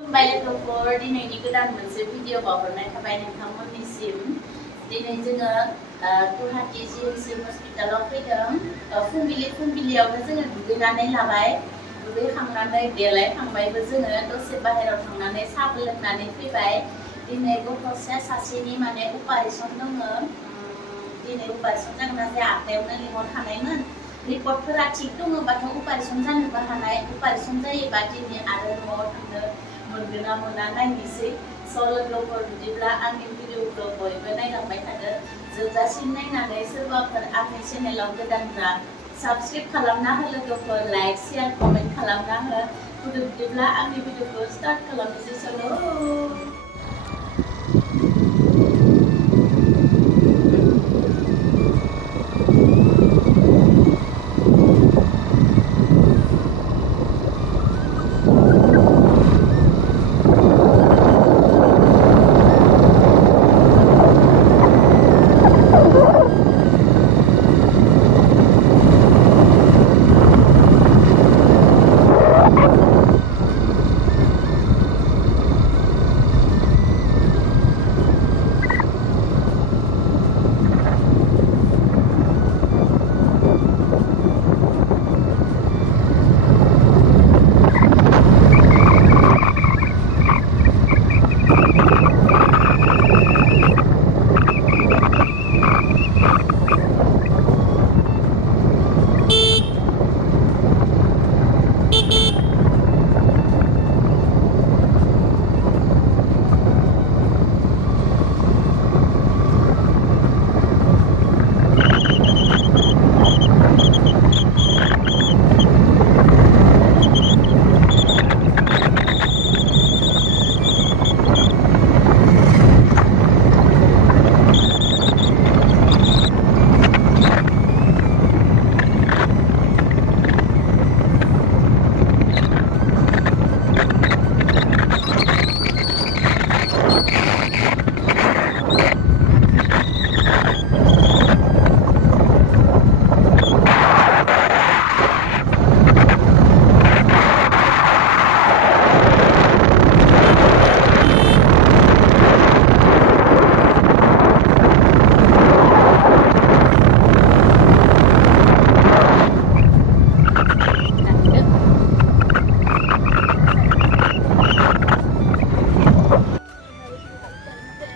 खुलुमबाय लोगोफोर दिनैनि गोदान मोनसे भिडिअ बावहरनाय थाबाय नोंथांमोननिसिम दिनै जोङो गुवाहाटी जिएमसि हस्पिटालाव फैदों फुंबिलियावनो जोङो दुगैनानै लाबाय दुगैखांनानै देलायखांबायबो जोङो दसे बाहेरायाव थांनानै साहा लोंनानै फैबाय दिनै गथ'सा सासेनि माने अपारेसन दङ दिनै अपारेसन जागोन ना जाया 8टायावनो लिंहरखानायमोन रिपर्टफोरा थिग दङबाथ' अपारेसन जानोबो हानाय अपारेसन जायोबा दिनै आरो न'आव थांनो मोनगोन ना मोना नायनोसै स' लोगोफोर बिदिब्ला आंनि भिडिअखौ बयबो नायलांबाय थादो जोबजासिम नायनानै सोरबाफोर आंनि चेनेलाव गोदानब्ला साबस्क्राइब खालामना हो लोगोफोर लाइक शेयार कमेन्ट खालामना हो बिदिब्ला आंनि भिडिअखौ स्टार्ट खालामनोसै सल'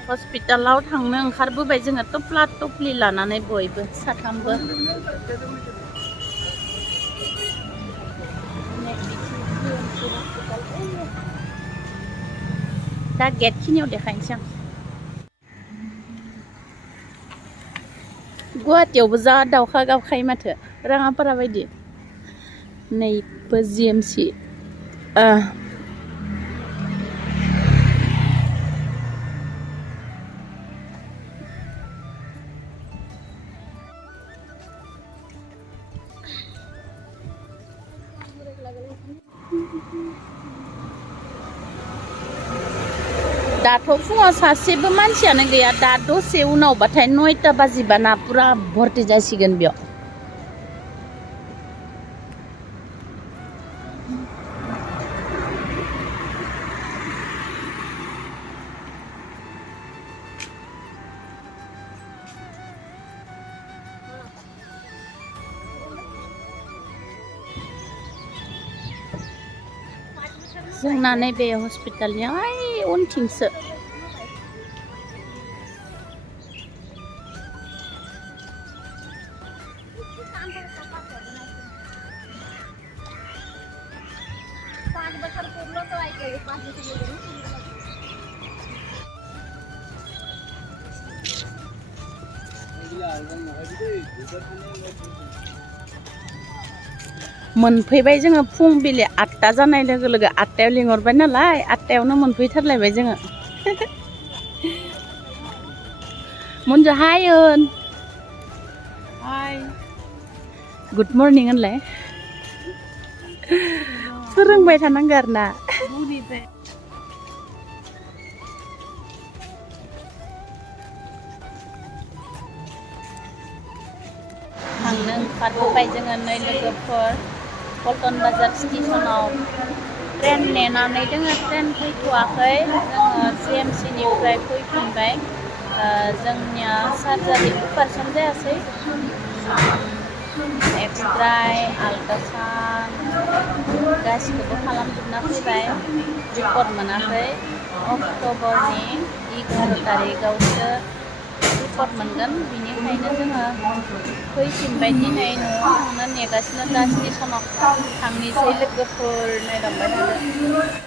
हस्पिटालाव थांनो ओंखारबोबाय जोङो टप्ला टप्लि लानानै बयबो साथामबो दा गेट खिनियाव देखायनोसै आं गुवाहाटीयावबो जा दावखा गाबखायो माथो राङापारा बायदि नैबो जिएमसि दाथ' फुङाव सासेबो मानसियानो गैया दा दसे उनावबाथाय 9टा बाजिबाना पुरा भर्ति जासिगोन बेयाव जोंना नैबे हस्पिटालनि ओइ उनथिंसो मोनफैबाय जोङो फुंबिलि 8टा जानाय लोगो लोगो 8टायाव लिंहरबाय नालाय 8टायावनो मोनफैथारलायबाय जोङो मुन्जु हाय होन हाय गुड मर्निं होनलाय फोरोंबाय थानांगौ आरो ना थांनो ओंखारबोबाय जोङो नै लोगोफोर पल्टन बाजार स्टेशनाव ट्रेन नेनानै दोङो ट्रेन फैथ'वाखै जोङो CMC-निफ्राय फैफिनबाय जोंनिया सार्जारि अपारेसन जायासै एक्सराय आल्ट्रासाउन्ड गासिखौबो खालामजोबना फैबाय रिपर्ट मोनाखै अक्ट'बरनि 11 तारिखआवसो रिपर्ट मोनगोन बिनिखायनो जोङो फैफिनबाय दिनै न'आव थांनो नेगासिनो दा स्टेसनाव थांनोसै लोगोफोर नायलांबाय थादो